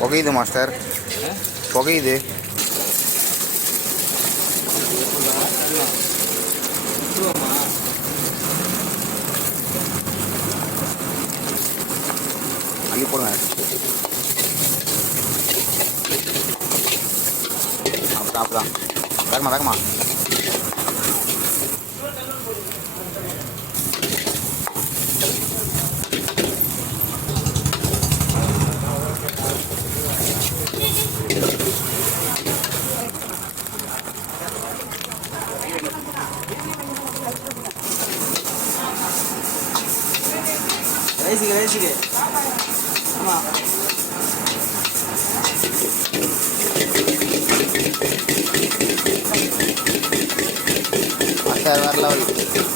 புகையுது master, புகையுது. அள்ளி போடுங்க. சாப்பிடலாம். வேகமா வேகமா. ரைஸுக்கு ஆமாம். மாஸ்டர் வேறு லெவல்.